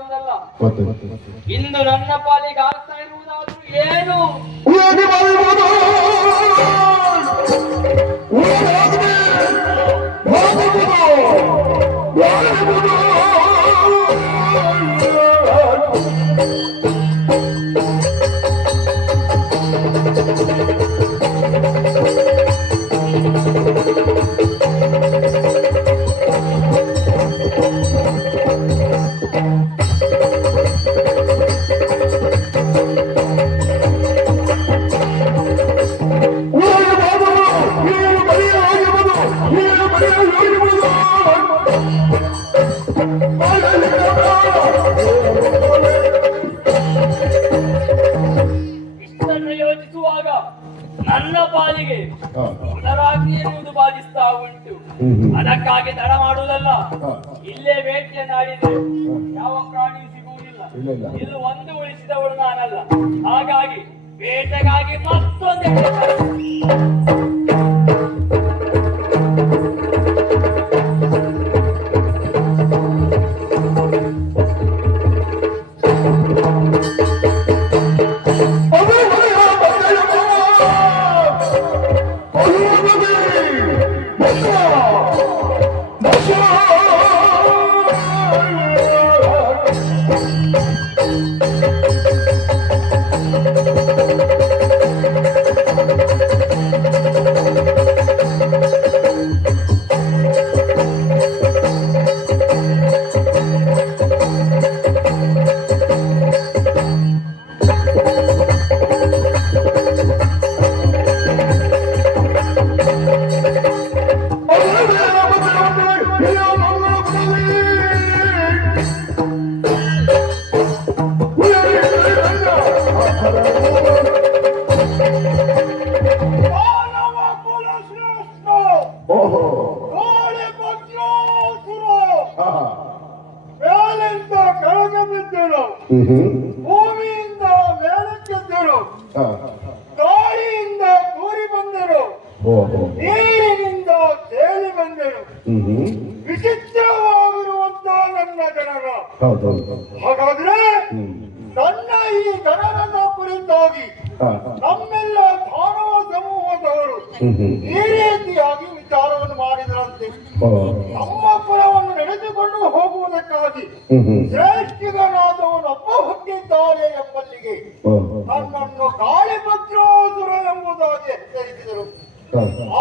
ಮಾಡುವುದಲ್ಲ. ಇಂದು ನನ್ನ ಪಾಲಿಗೆ ಆಗ್ತಾ ಇರುವುದಾದ್ರೂ ಏನು? ಇಷ್ಟನ್ನು ಯೋಚಿಸುವಾಗ ನನ್ನ ಪಾಲಿಗೆ ಪುನರಾಗ್ನಿ ಎನ್ನುವುದು ಬಾಧಿಸ್ತಾ ಉಂಟು. ಅದಕ್ಕಾಗಿ ತಡ ಮಾಡುವುದಲ್ಲ, ಇಲ್ಲೇ ಬೇಟೆಯನ್ನಾಡಿದ್ರೆ ಯಾವ ಪ್ರಾಣಿಯೂ ಸಿಗುವುದಿಲ್ಲ. ಇಲ್ಲಿ ಒಂದು ಉಳಿಸಿದವಳು ನಾನಲ್ಲ. ಹಾಗಾಗಿ ಬೇಟೆಗಾಗಿ ಮತ್ತೊಂದು ಮೇಲಿಂದ ಕೆಳಗೆ ಬಿದ್ದರು, ಭೂಮಿಯಿಂದ ಮೇಲಕ್ಕೆದ್ದರು, ಗಾಳಿಯಿಂದ ತೂರಿ ಬಂದರು, ನೀರಿನಿಂದ ತೇಲಿ ಬಂದರು. ವಿಚಿತ್ರವಾಗಿರುವಂತ ನನ್ನ ಜನರ. ಹಾಗಾದ್ರೆ ನನ್ನ ಈ ಜನರನ್ನ ಕುರಿತಾಗಿ ನಮ್ಮೆಲ್ಲ ದಾನವ ಸಮೂಹದವರು ಈ ರೀತಿಯಾಗಿ ವಿಚಾರವನ್ನು ಮಾಡಿದರಂತೆ. ನಮ್ಮ ಕುಲವನ್ನು ನಡೆಸಿಕೊಂಡು ಹೋಗುವುದಕ್ಕಾಗಿ ಶ್ರೇಷ್ಠಿಗನಾದವನೊಬ್ಬ ಹುಟ್ಟಿದ್ದಾರೆ ಎಂಬಲ್ಲಿಗೆ ನನ್ನನ್ನು ಗಾಳಿಭದ್ರಾಸುರ ಎಂಬುದಾಗಿ ಹೆಸರಿಸಿದರು.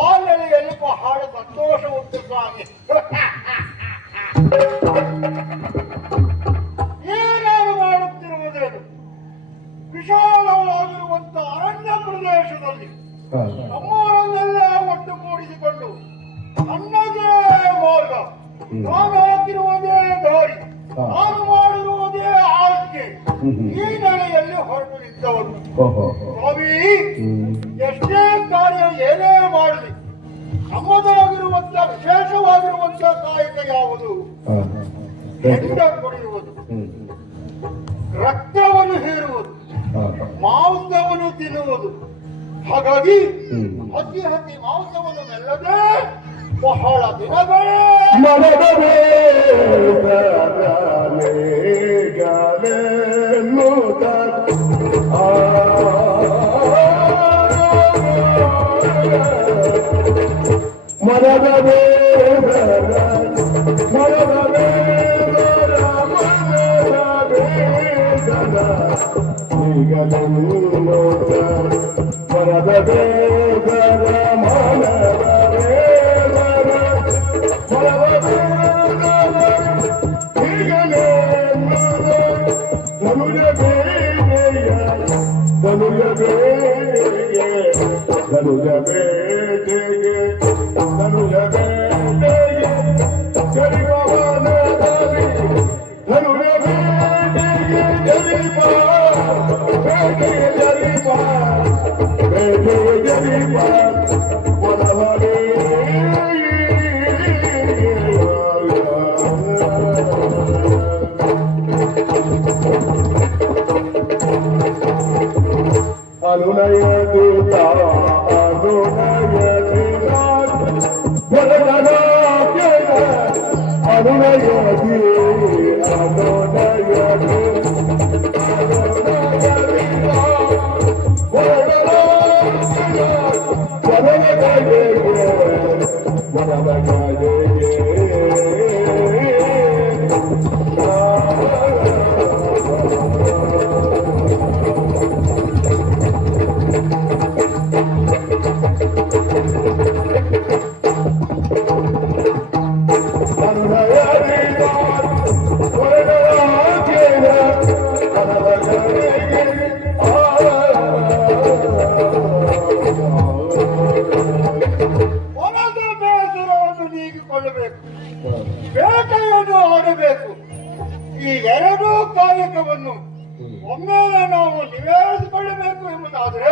ಆ ನೆಲೆಯಲ್ಲಿ ಬಹಳ ಸಂತೋಷ ಉಂಟು ಸ್ವಾಮಿ. ಏನಾರು ಮಾಡುತ್ತಿರುವುದೇನು? ವಿಶಾಲವಾಗಿರುವಂತ ಅರಣ್ಯ ಪ್ರದೇಶದಲ್ಲಿ ನಮ್ಮವರನ್ನೆಲ್ಲ ಒಟ್ಟುಗೂಡಿಸಿಕೊಂಡು ನನ್ನದೇ ಮಾರ್ಗ, ನಾನು ಹಾಕಿರುವುದೇ ದಾರಿ, ನಾನು ಮಾಡಿರುವುದೇ ಆಜ್ಞೆ, ಈ ನೆಲೆಯಲ್ಲಿ ಹೊರಟು ನಿಂತವರು. ಸ್ವಾಮಿ, ಎಷ್ಟೇ ಕಾರ್ಯ ಏನೇ ಮಾಡಲಿ ನಮ್ಮದಾಗಿರುವಂತ ವಿಶೇಷವಾಗಿರುವಂತ ಕಾಯಕ ಯಾವುದು? ಹೆಂಡ ಕುಡಿಯುವುದು, ರಕ್ತವನ್ನು ಹೀರುವುದು, ಮಾಂಸವನ್ನು ತಿನ್ನುವುದು. ಹಾಗಾಗಿ ಅತಿ ಅತಿ ಮಾಂಸವನ್ನು ಮೆಲ್ಲದೆ ಬಹಳ ದಿನಗಳೇ Adonai, ಬೇಟೆಯನ್ನು ಆಡಬೇಕು. ಈ ಎರಡೂ ಕಾಯಕವನ್ನು ಒಮ್ಮೆಲೆ ನಾವು ನಿವೇದಿಸಿಕೊಳ್ಳಬೇಕು ಎಂಬುದಾದರೆ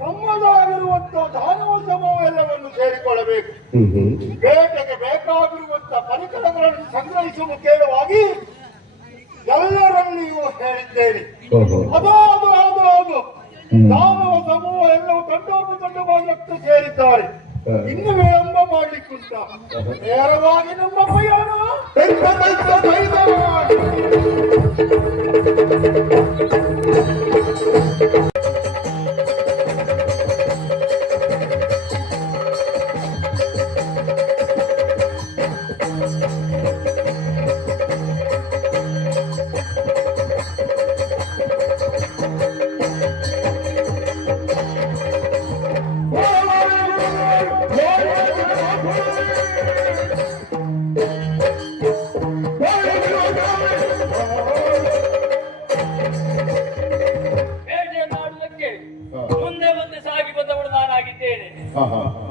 ನಮ್ಮದಾಗಿರುವಂತಹ ದಾನವ ಸಮೂಹ ಎಲ್ಲವನ್ನು ಸೇರಿಕೊಳ್ಳಬೇಕು. ಬೇಟೆಗೆ ಬೇಕಾಗಿರುವಂತಹ ಪರಿಕರಗಳನ್ನು ಸಂಗ್ರಹಿಸುವ ಮುಖ್ಯವಾಗಿ ಎಲ್ಲರಲ್ಲಿಯೂ ಹೇಳಿದ್ದೇನೆ. ಅದು ದಾನವ ಸಮೂಹ ಎಲ್ಲವೂ ತಂಡೋಪತಂಡವಾಗಿ ಸೇರಿದ್ದಾರೆ. ಇನ್ನು ವಿಳಂಬ ಮಾಡಲಿಕ್ಕುಂಟ ನೇರವಾಗಿ ನಮ್ಮ ಪ್ರಯಾಣ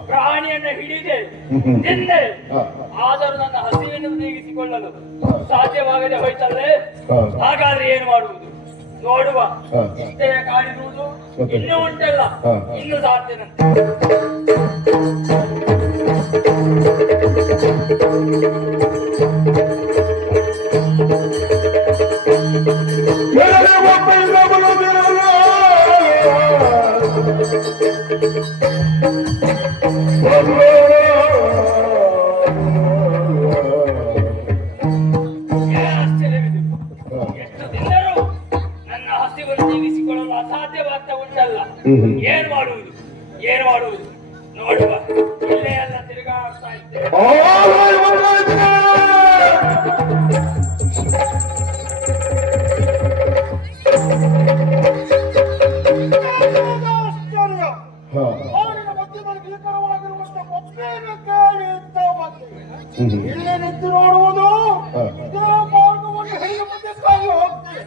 ಪ್ರಾಣಿಯನ್ನು ಹಿಡಿದೆ ತಿಂದೆ, ಆದರೂ ನನ್ನ ಹಸಿವನ್ನು ನೀಗಿಸಿಕೊಳ್ಳಲು ಸಾಧ್ಯವಾಗದೆ ಹೋಯ್ತಲ್ಲೇ. ಹಾಗಾದ್ರೆ ಏನು ಮಾಡುವುದು ನೋಡುವ. ಇಷ್ಟೇ ಕಾಡಿರುವುದು ಇನ್ನೂ ಉಂಟಲ್ಲ, ಇನ್ನು ಸಾಧ್ಯನಂತೆ. ಏನ್ ಮಾಡುವುದು ನೋಡುವ. ಇಲ್ಲೇ ಎಲ್ಲ ತಿರುಗಾಡ್ತಾ ಇದ್ದೇವೆ. ಇಲ್ಲೇ ನಿಂತು ನೋಡುವುದು ಮಾರ್ಗವನ್ನು ಹೇಗೆ ಮುಂದೆ ಸಾಗಿ ಹೋಗ್ತೇವೆ.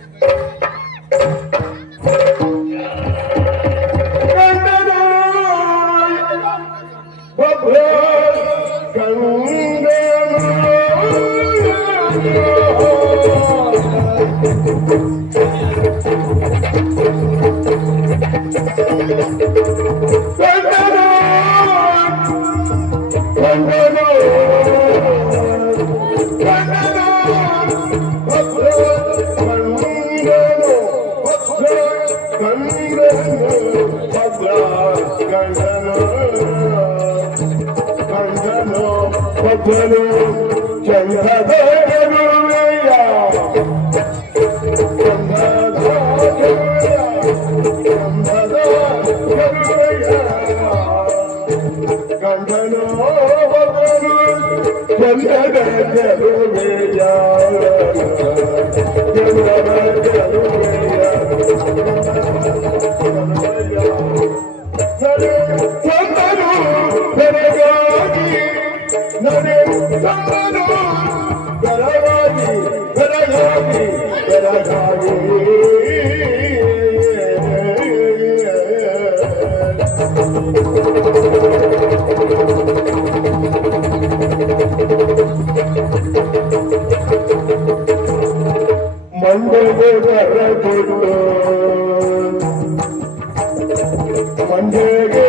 ಮಂಜೆಗೆ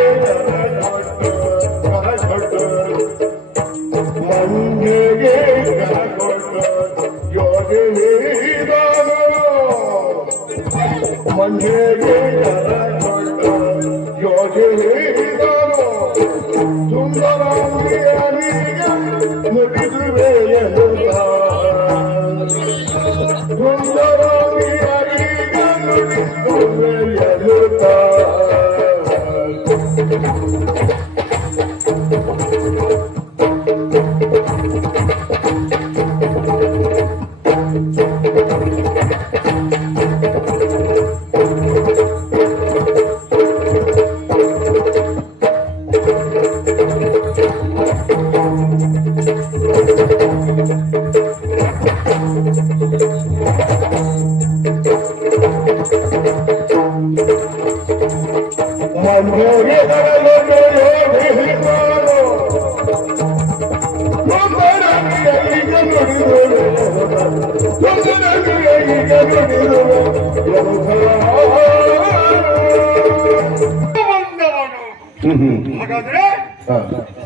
ಹಾಗಾದ್ರೆ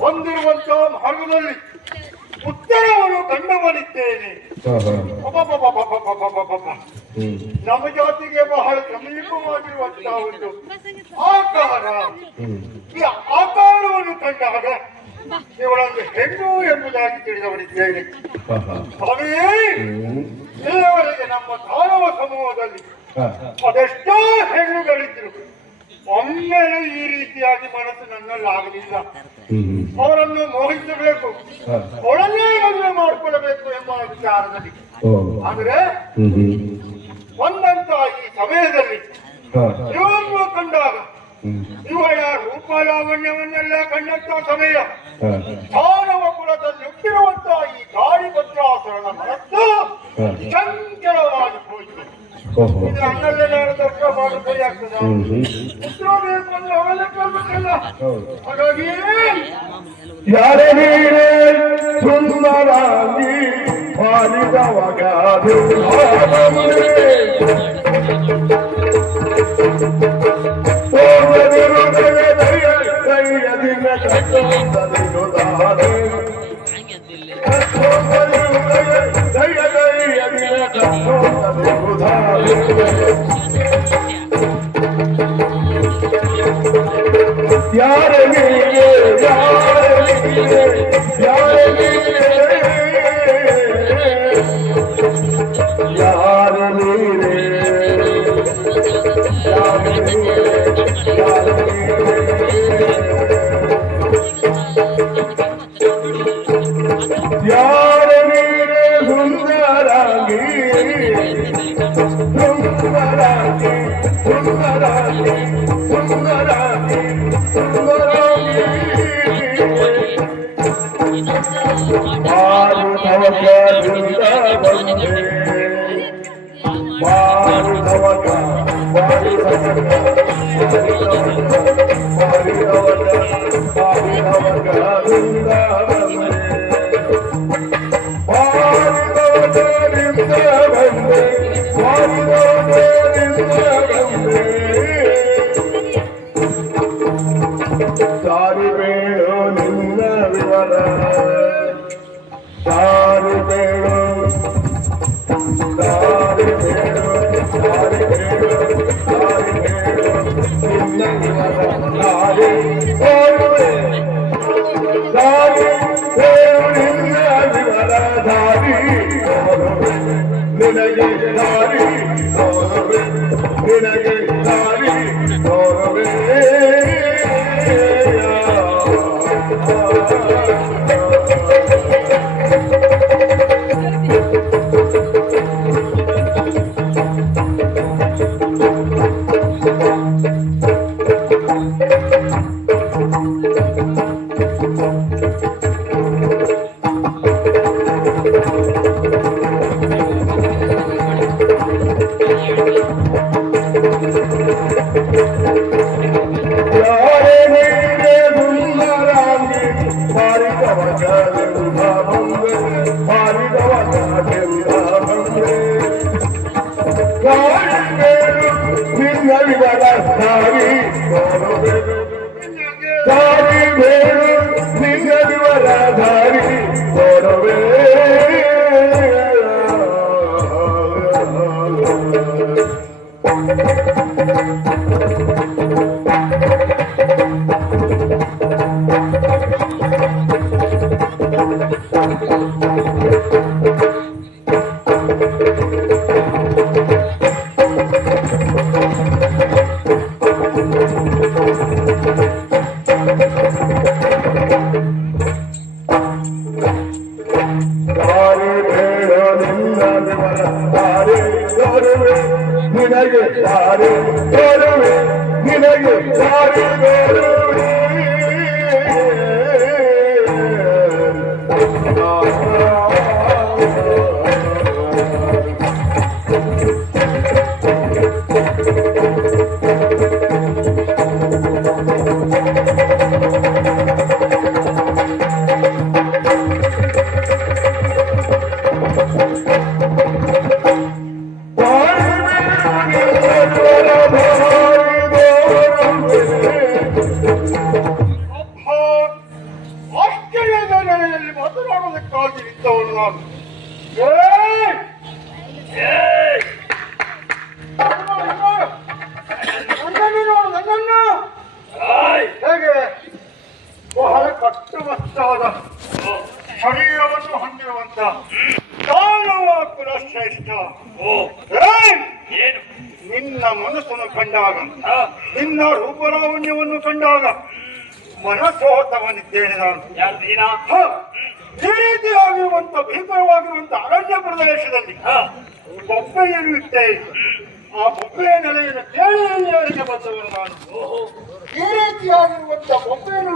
ಹೊಂದಿರುವಂತಹ ಮಾರ್ಗದಲ್ಲಿ ಉತ್ತರವನ್ನು ಕಂಡುಬರುತ್ತೇನೆ. ನಮ್ಮ ಜಾತಿಗೆ ಬಹಳ ಸಮೀಪವಾಗಿರುವಂತಹ ಒಂದು ಆಕಾರ. ಈ ಆಕಾರವನ್ನು ಕಂಡಾಗ ಇವಳೊಂದು ಹೆಣ್ಣು ಎಂಬುದಾಗಿ ತಿಳಿದವರಿದ್ದೇನೆ. ಇಲ್ಲಿಯವರೆಗೆ ನಮ್ಮ ದಾನವ ಸಮೂಹದಲ್ಲಿ ಅದೆಷ್ಟೋ ಹೆಣ್ಣುಗಳಿದ್ರು, ಒಮ್ಮೆಲೆ ಈ ರೀತಿಯಾಗಿ ಮನಸ್ಸು ನನ್ನಲ್ಲಾಗಲಿಲ್ಲ. ಅವರನ್ನು ಮೋಹಿಸಬೇಕು, ಅವಳನ್ನೇ ಮದುವೆ ಮಾಡಿಕೊಳ್ಳಬೇಕು ಎಂಬ ವಿಚಾರದಲ್ಲಿ. ಆದರೆ ಒಂದಂತ ಈ ಸಮಯದಲ್ಲಿ ಇವರನ್ನು ಕಂಡಾಗ ಇವಳ ರೂಪಲಾವಣ್ಯವನ್ನೆಲ್ಲ ಕಂಡಂತ ಸಮಯ ಮಾನವ ಕುಲದಲ್ಲಿ ಹುಟ್ಟಿರುವಂತಹ ಈ ಗಾಳಿ ಭದ್ರಾಸುರನ ಮನಸ್ಸು ಚಂಚಲವಾಗಿ ಹೋಯಿತು. ಇದು ಅನ್ನಲ್ಲೇ ನಾನು ದರ್ಶನ ಮಾಡಬೇಕಾಗ್ತದ, ಉತ್ತರ ಬೇಕು ಅಂದ್ರೆ ಅವೆಲ್ಲ ಕೇಳಬೇಕಲ್ಲ. ಹಾಗಾಗಿ ಯಾರೇ ನೀರೇ ಸುಂದರಾಗಿ ಪಾಲಿದವಾಗ ಯಾರೇ ನೀರೇ ಸುಂದರಾಗಿ ಸಾರಿ ಬೇಡೋ ನಿನ್ನ ವಿವರ, ಸಾರಿ ಬೇಡೋ, ಸಾರಿ ಬೇಡೋ, ಸಾರಿ ಬೇಡೋ, ಸಾರಿ ಬೇಡೋ ನಿನ್ನ ವಿವರ, ಸಾರಿ ಬೇಡುವೆ, ಸಾರಿ ಬೇಡೋ ನಿನ್ನ ವಿವರ, ಸಾರಿ ತೋರುವೆ ನಿನಗೆ, ಸಾರಿ ತೋರುವೆ ನಿನಗೆ, ಸಾರಿ ತೋರುವೆ. ದಾರಿ ಬೇರು ನಿಗದಿವರ ದಾರಿ ಕೊಡವೇ. ನಾನು. ಏಯ್! ನನ್ನನ್ನು ನೋಡು, ನನ್ನನ್ನು. ಹೇಗೆ ಬಹಳ ಕಟ್ಟುಮಸ್ತಾದ ಶರೀರವನ್ನು ಹೊಂದಿರುವಂತ ದಾನವ ಕುಲಶ್ರೇಷ್ಠ. ಏಯ್! ನಿನ್ನ ಮನಸ್ಸನ್ನು ಕಂಡಾಗ, ನಿನ್ನ ರೂಪಲಾವಣ್ಯವನ್ನು ಕಂಡಾಗ ಮನಸ್ಸೋತವನಿದ್ದೇನೆ ನಾನು. ಹ, ಈ ರೀತಿಯಾಗಿರುವಂತ ಭೀಕರವಾಗಿರುವಂತ ಅರಣ್ಯ ಪ್ರದೇಶದಲ್ಲಿ ಬೊಬ್ಬೆಯನ್ನು ಇಟ್ಟೆ. ಆ ಬೊಬ್ಬೆಯ ನೆಲೆಯನ್ನು ಕೇಳಿಯಲ್ಲಿ ಬಂದವನು ನಾನು. ಈ ರೀತಿಯಾಗಿರುವಂತ ಬೊಬ್ಬೆಯನ್ನು